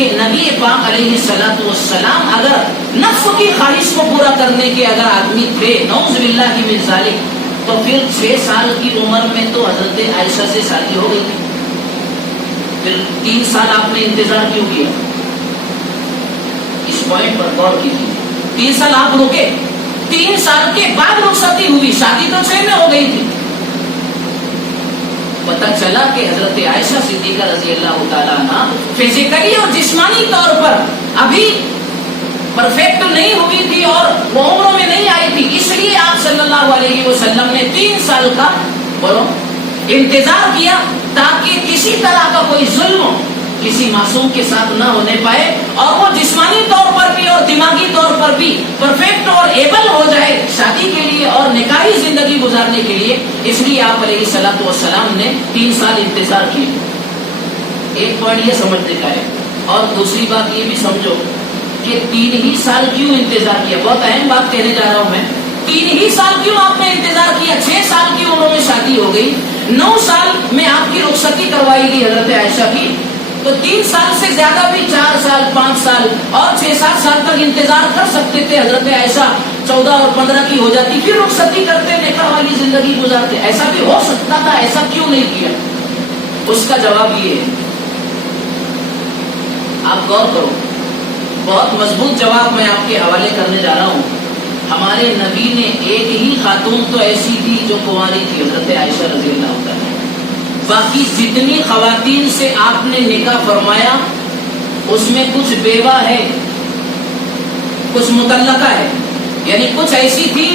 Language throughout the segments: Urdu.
کہ نبی پاک علیہ الصلوۃ والسلام اگر نفس کی خواہش کو پورا کرنے کے اگر آدمی تھے، نعوذ باللہ من ذالک، تو پھر 6 سال کی عمر میں تو حضرت عائشہ سے شادی ہو گئی تھی، پھر 3 سال آپ نے انتظار کیوں کیا؟ اس پوائنٹ پر غور کیجیے. 3 سال آپ رکے، 3 سال کے بعد رخصتی ہوئی، شادی تو 6 میں ہو گئی تھی. پتہ چلا کہ حضرت عائشہ صدیقہ رضی اللہ تعالیٰ عنہ فزیکلی اور جسمانی طور پر ابھی پرفیکٹ نہیں ہوئی تھی اور وہ عمروں میں نہیں آئی تھی، اس لیے آپ صلی اللہ علیہ وسلم نے 3 سال کا انتظار کیا تاکہ کسی طرح کا کوئی ظلم کسی معصوم کے ساتھ نہ ہونے پائے اور وہ جسمانی طور پر بھی اور دماغی طور پر بھی پرفیکٹ اور ایبل ہو جائے شادی کے لیے اور نکاحی زندگی گزارنے کے لیے. اس لیے آپ علیہ الصلوۃ والسلام نے 3 سال انتظار کیے. ایک پوائنٹ یہ سمجھنے کا ہے، اور دوسری بات یہ بھی سمجھو کہ 3 ہی سال کیوں انتظار کیا. بہت اہم بات کہنے جا رہا ہوں میں. 3 ہی سال کیوں آپ نے انتظار کیا؟ 6 سال کی عمر میں شادی ہو گئی، 9 سال میں آپ کی رخصتی کروائی گئی حضرت عائشہ کی، تو 3 سال سے زیادہ بھی 4 سال 5 سال اور 6-7 سال تک انتظار کر سکتے تھے. حضرت عائشہ 14 اور 15 کی ہو جاتی، پھر رخصتی کرتے، نکاح والی زندگی گزارتے. ایسا بھی ہو سکتا تھا، ایسا کیوں نہیں کیا؟ اس کا جواب یہ ہے، آپ غور کرو، بہت مضبوط جواب میں آپ کے حوالے کرنے جا رہا ہوں. ہمارے نبی نے ایک ہی خاتون تو ایسی تھی جو کنواری تھی، حضرت عائشہ رضی اللہ عنہ. باقی جتنی خواتین سے آپ نے نکاح فرمایا اس میں کچھ بیوہ ہے، کچھ مطلقہ ہے، یعنی کچھ ایسی تھی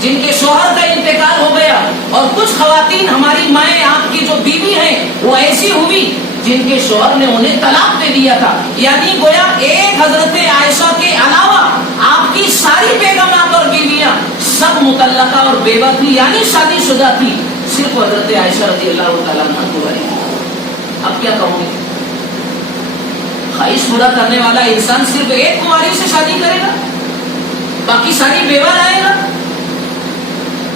جن کے شوہر کا انتقال ہو گیا، اور کچھ خواتین ہماری مائیں آپ کی جو بیوی ہیں وہ ایسی ہوئی جن کے شوہر نے انہیں طلاق دے دیا تھا. یعنی گویا ایک حضرت عائشہ کے علاوہ آپ کی ساری بیگمات اور بیویاں سب مطلقہ اور بیوہ تھی، یعنی شادی شدہ تھی. صرف حضرت عائشہ رضی اللہ تعالیٰ عنہ کنواری. اب کیا کہوں گی؟ خواہش پورا کرنے والا انسان صرف ایک کنواری سے شادی کرے گا، باقی ساری بیوہ رہے گا؟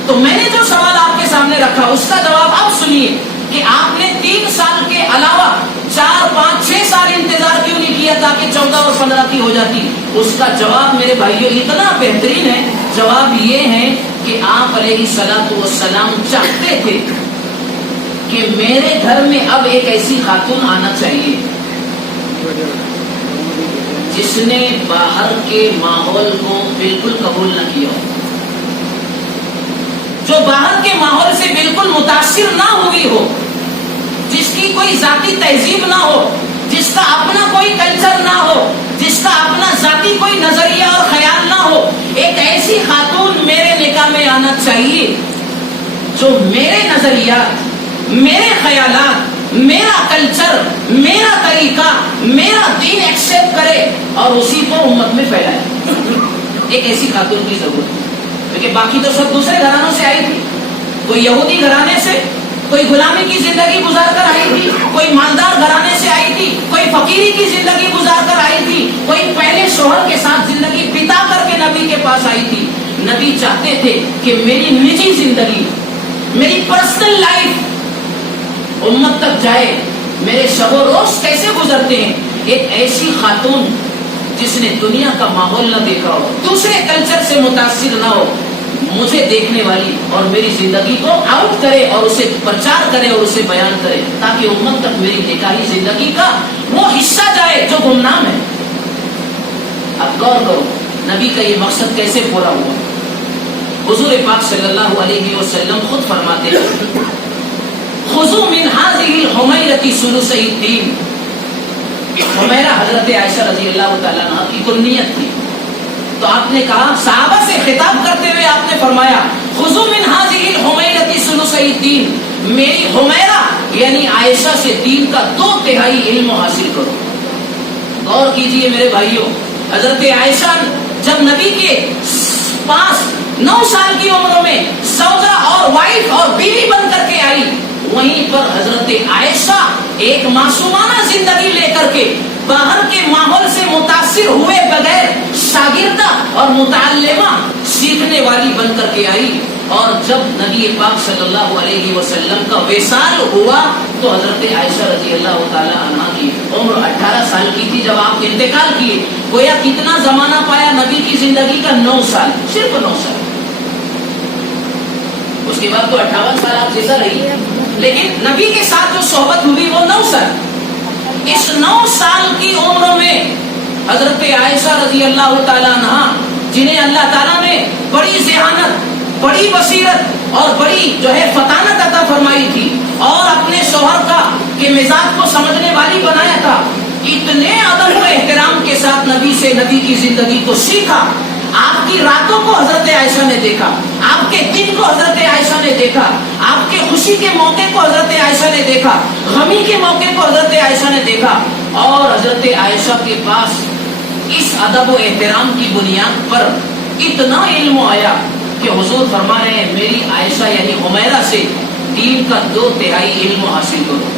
تو میں نے جو سوال آپ کے سامنے رکھا اس کا جواب آپ سنیے کہ آپ نے 3 سال کے علاوہ 4 5 6 سال انتظار کیوں نہیں کیا تاکہ 14 اور 15 کی ہو جاتی؟ اس کا جواب میرے بھائیوں اتنا بہترین ہے. جواب یہ ہے کہ آپ علیہ الصلوۃ والسلام چاہتے تھے کہ میرے گھر میں اب ایک ایسی خاتون آنا چاہیے جس نے باہر کے ماحول کو بالکل قبول نہ کیا ہو، جو باہر کے ماحول سے بالکل متاثر نہ ہوئی ہو، جس کی کوئی ذاتی تہذیب نہ ہو، جس کا اپنا کوئی کلچر نہ ہو، جس کا اپنا ذاتی کوئی نظریہ اور خیال نہ ہو. ایک ایسی خاتون میرے نکاح میں آنا چاہیے جو میرے نظریات، میرے خیالات، میرا کلچر، میرا طریقہ، میرا دین ایکسپٹ کرے اور اسی کو امت میں پھیلائے. ایک ایسی خاتون کی ضرورت ہے، کیونکہ باقی تو سب دوسرے گھرانوں سے آئی تھی. کوئی یہودی گھرانے سے، کوئی غلامی کی زندگی گزار کر آئی تھی، کوئی مالدار گھرانے سے آئی تھی، کوئی فقیری کی زندگی گزار کر آئی تھی، کوئی پہلے شوہر کے ساتھ زندگی بتا کر کے نبی کے پاس آئی تھی. نبی چاہتے تھے کہ میری نجی زندگی، میری پرسنل لائف امت تک جائے، میرے شب و روز کیسے گزرتے ہیں. ایک ایسی خاتون جس نے دنیا کا ماحول نہ دیکھا ہو، دوسرے کلچر سے متاثر نہ ہو، مجھے دیکھنے والی اور میری زندگی کو آؤٹ کرے اور اسے پرچار کرے اور اسے بیان کرے تاکہ امت تک میری نکاحی زندگی کا وہ حصہ جائے جو گمنام ہے. اب غور کرو نبی کا یہ مقصد کیسے پورا ہوا. حضور پاک صلی اللہ علیہ وسلم خود فرماتے ہیں خذوا من هذه الحمیرة ثلثی الدین. حمیرہ حضرت عائشہ رضی اللہ تعالیٰ عنہ کی کنیت تھی. تو آپ نے کہا، صحابہ سے خطاب کرتے ہوئے آپ نے فرمایا خذوا من هذه الحمیرة ثلثی الدین. میری حمیرہ یعنی عائشہ سے دین کا 2/3 علم حاصل کرو. غور کیجئے میرے بھائیوں، حضرت عائشہ جب نبی کے پاس 9 سال کی عمر میں زوجہ اور وائف اور بیوی بن کر کے آئی، وہیں پر حضرت عائشہ ایک معصومانہ زندگی لے کر کے باہر کے ماحول سے متاثر ہوئے بغیر شاگردہ اور متعلمہ سیکھنے والی بن کر کے آئی. اور جب نبی پاک صلی اللہ علیہ وسلم کا وصال ہوا تو حضرت عائشہ رضی اللہ تعالی عنہ کی عمر 18 سال کی تھی جب آپ انتقال کیے. گویا کتنا زمانہ پایا نبی کی زندگی کا؟ 9 سال, صرف 9 سال. اس کے بعد تو 58 سال آپ زندہ رہی, لیکن نبی کے ساتھ جو صحبت ہوئی وہ 9 سال. اس 9 سال کی عمر میں حضرت عائشہ رضی اللہ تعالیٰ عنہا, جنہیں اللہ تعالیٰ نے بڑی ذہانت, بڑی بصیرت اور بڑی جو ہے فطانت عطا فرمائی تھی, اور اپنے شوہر کا کے مزاج کو سمجھنے والی بنایا تھا, اتنے ادب و احترام کے ساتھ نبی سے نبی کی زندگی کو سیکھا. آپ کی راتوں کو حضرت عائشہ نے دیکھا, آپ کے دن کو حضرت عائشہ نے دیکھا, آپ کے خوشی کے موقع کو حضرت عائشہ نے دیکھا, غمی کے موقع کو حضرت عائشہ نے دیکھا. اور حضرت عائشہ کے پاس اس ادب و احترام کی بنیاد پر اتنا علم آیا کہ حضور فرما رہے ہیں میری عائشہ یعنی حمیرہ سے دین کا 2/3 علم حاصل کرو.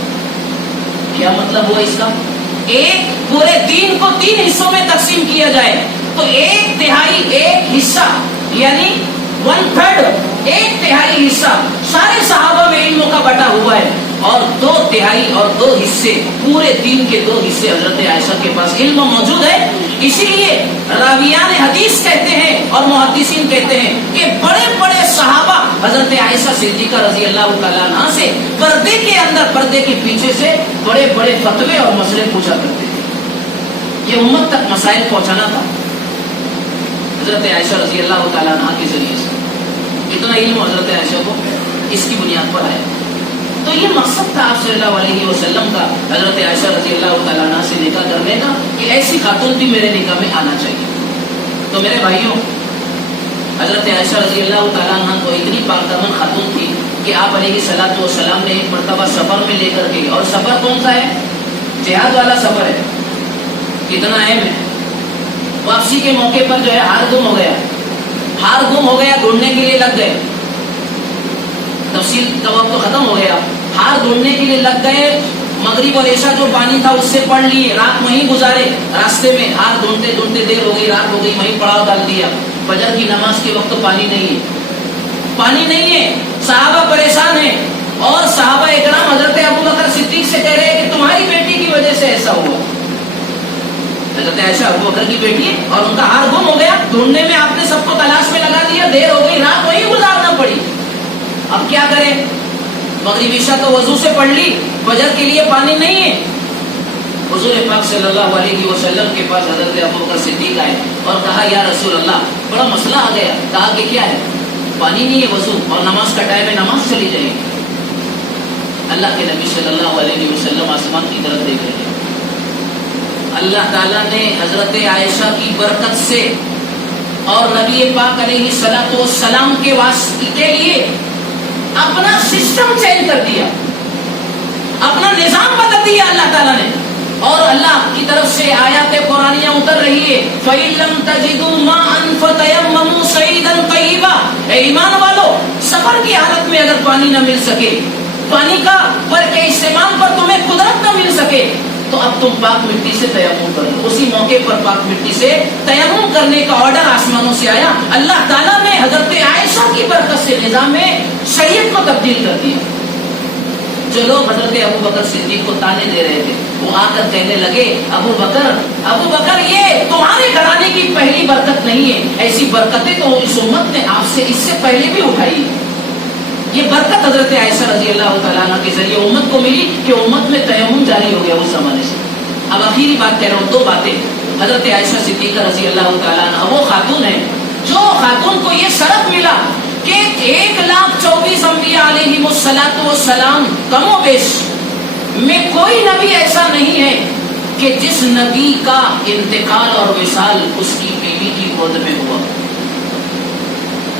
کیا مطلب ہوا اس کا؟ ایک پورے دین کو 3 حصوں میں تقسیم کیا جائے تو 1/3 ایک حصہ یعنی 1/3 1/3 حصہ سارے صحابہ میں علموں کا بٹا ہوا ہے, اور 2/3 اور 2 حصے پورے دین کے 2 حصے حضرت عائشہ کے پاس علم موجود ہے. اسی لیے راویان حدیث کہتے ہیں اور محدثین کہتے ہیں کہ بڑے بڑے صحابہ حضرت عائشہ صدیقہ رضی اللہ تعالیٰ عنہ سے پردے کے اندر پردے کے پیچھے سے بڑے بڑے فتوے اور مسئلے پوچھا کرتے تھے. یہ امت تک مسائل پہنچانا تھا حضرت عائشہ رضی اللہ تعالیٰ عنہ کے ذریعے سے. اتنا علم حضرت عائشہ کو اس کی بنیاد پر ہے. تو یہ مقصد تھا آپ صلی اللہ علیہ وسلم کا حضرت عائشہ رضی اللہ تعالیٰ عنہ سے نکاح کرنے کا کہ ایسی خاتون بھی میرے نکاح میں آنا چاہیے. تو میرے بھائیوں, حضرت عائشہ رضی اللہ تعالیٰ عنہ کو اتنی پاک دامن خاتون تھی کہ آپ علیہ الصلوۃ والسلام نے ایک مرتبہ سفر میں لے کر گئے, اور سفر کون سا ہے؟ جہاد والا سفر ہے. کتنا اہم ہے. واپسی کے موقع پر جو ہے ہار گم ہو گیا, ہار گم ہو گیا, ڈھونڈنے کے لیے لگ گئے. تفصیل کا وقت تو ختم ہو گیا. ہار ڈھونڈنے کے لیے لگ گئے, مغرب اور عشاء جو پانی تھا اس سے پڑھ لیے, رات وہیں گزارے. راستے میں ہار ڈھونڈتے ڈھونڈتے دیر ہو گئی, رات ہو گئی, وہیں پڑاؤ ڈال دیا. فجر کی نماز کے وقت پانی نہیں ہے, پانی نہیں ہے. صحابہ پریشان ہیں, اور صحابہ اکرام حضرت ابو بکر صدیق سے کہہ رہے ہیں کہ تمہاری بیٹی کی وجہ سے ایسا ہوا. حضرت عائشہ ابو بکر کی بیٹی ہے اور ان کا ہار گم ہو گیا. ڈھونڈنے میں آپ نے سب کو تلاش میں لگا دیا, دیر ہو گئی, رات وہیں گزارنا پڑی. اب کیا کریں؟ مغرب عشاء تو وضو سے پڑھ لی, فجر کے لیے پانی نہیں ہے. حضور پاک صلی اللہ علیہ وسلم کے پاس حضرت ابو بکر صدیق آئے اور کہا یا رسول اللہ بڑا مسئلہ آ گیا. کہا کہ کیا ہے؟ پانی نہیں ہے وضو, اور نماز کا ٹائم ہے, نماز چلی جائے گی. اللہ کے نبی صلی اللہ علیہ وسلم آسمان کی طرف دیکھ رہے ہیں. اللہ تعالیٰ نے حضرت عائشہ کی برکت سے اور نبی پاک علیہ الصلوۃ والسلام کے واسطے کے لیے اپنا سسٹم چینج کر دیا, اپنا نظام بدل دیا اللہ تعالیٰ نے. اور اللہ کی طرف سے آیات قرآنیہ اتر رہی ہے, فَإِن لَّمْ تَجِدُوا مَاءً فَتَيَمَّمُوا صَعِيدًا طَيِّبًا. اے ایمان والو, سفر کی حالت میں اگر پانی نہ مل سکے, پانی کا پر کے استعمال پر تمہیں قدرت نہ مل سکے, تو اب تم پاک مٹی سے تیمم کرو. اسی موقع پر پاک مٹی سے تیمم کرنے کا آرڈر آسمانوں سے آیا. اللہ تعالیٰ نے حضرت عائشہ کی برکت سے نظام میں شریعت کو تبدیل کر دیا. جو لوگ حضرت ابو بکر صدیق کو تانے دے رہے تھے, وہ آ کر کہنے لگے ابو بکر یہ تمہارے گھرانے کی پہلی برکت نہیں ہے, ایسی برکتیں تو اس امت نے آپ سے اس سے پہلے بھی اٹھائی. یہ برکت حضرت عائشہ رضی اللہ تعالیٰ عنہ کے ذریعے امت کو ملی کہ امت میں تیمم جاری ہو گیا اس زمانے سے. اب آخری بات کہہ رہا ہوں, 2 باتیں. حضرت عائشہ صدیقہ رضی اللہ تعالیٰ عنہ وہ خاتون ہے جو خاتون کو یہ شرف ملا کہ 1,24,000 انبیاء علیہم الصلوۃ والسلام کم و بیش میں کوئی نبی ایسا نہیں ہے کہ جس نبی کا انتقال اور وصال اس کی بیوی کی گود میں ہوا.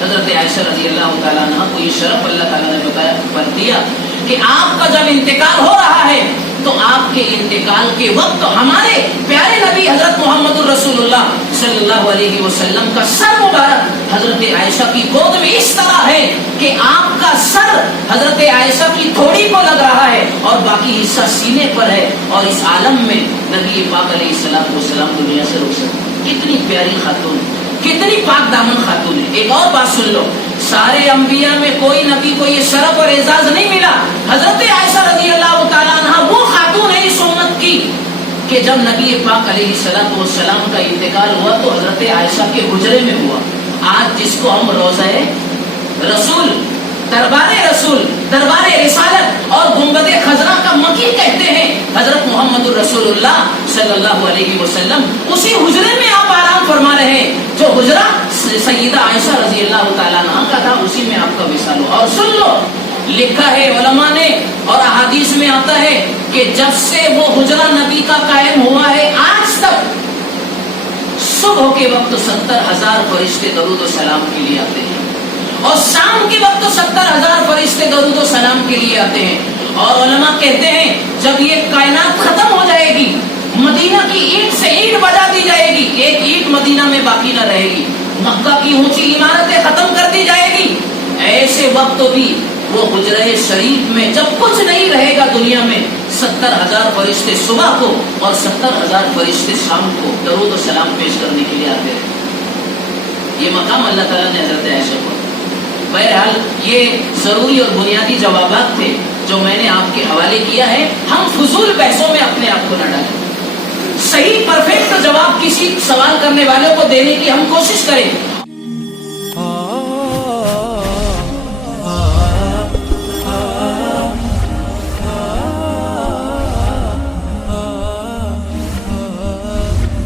حضرت عائشہ رضی اللہ تعالیٰ عنہ کو یہ شرف اللہ تعالیٰ نے بتایا پر دیا کہ آپ کا جب انتقال ہو رہا ہے تو آپ کے انتقال کے وقت ہمارے پیارے نبی حضرت محمد الرسول اللہ صلی اللہ علیہ وسلم کا سر مبارک حضرت عائشہ کی گود میں اس طرح ہے کہ آپ کا سر حضرت عائشہ کی تھوڑی کو لگ رہا ہے اور باقی حصہ سینے پر ہے, اور اس عالم میں نبی پاک علیہ الصلوۃ والسلام دنیا سے رخصت. کتنی پیاری خاتون, کتنی پاک دامن خاتون ہے. ایک اور بات سن لو, سارے انبیاء میں کوئی نبی کو یہ شرف اور اعزاز نہیں ملا. حضرت عائشہ رضی اللہ تعالیٰ عنہ وہ خاتون ہے اس امت کی کہ جب نبی پاک علیہ السلام کا انتقال ہوا تو حضرت عائشہ کے حجرے میں ہوا. آج جس کو ہم روضہ رسول، دربار رسول، دربار رسالت اور گنبد خضرا کا مکی کہتے ہیں، حضرت محمد الرسول اللہ صلی اللہ علیہ وسلم اسی حجرے میں آپ آرام فرما رہے ہیں جو حجرہ سیدہ عائشہ رضی اللہ تعالیٰ عنہ کا تھا، اسی میں آپ کا وصال ہو. اور سن لو، لکھا ہے علماء نے اور احادیث میں آتا ہے کہ جب سے وہ حجرہ نبی کا قائم ہوا ہے آج تک صبح کے وقت 70,000 فرشتے درود و سلام کے لیے آتے ہیں اور شام کے وقت 70,000 فرشتے درود و سلام کے لیے آتے ہیں. اور علماء کہتے ہیں جب یہ کائنات ختم ہو جائے گی، مدینہ کی اینٹ سے اینٹ بجا دی جائے گی، ایک اینٹ مدینہ میں باقی نہ رہے گی، مکہ کی اونچی عمارتیں ختم کر دی جائے گی، ایسے وقت بھی وہ حجرہ شریف میں جب کچھ نہیں رہے گا دنیا میں، 70,000 فرشتے صبح کو اور 70,000 فرشتے شام کو درود و سلام پیش کرنے کے لیے آتے ہیں. یہ مقام اللہ تعالیٰ نے حضرت عائشہ کو. بہرحال یہ ضروری اور بنیادی جوابات تھے جو میں نے آپ کے حوالے کیا ہے. ہم فضول بحثوں میں اپنے آپ کو نہ ڈالیں، صحیح پرفیکٹ جواب کسی سوال کرنے والے کو دینے کی ہم کوشش کریں.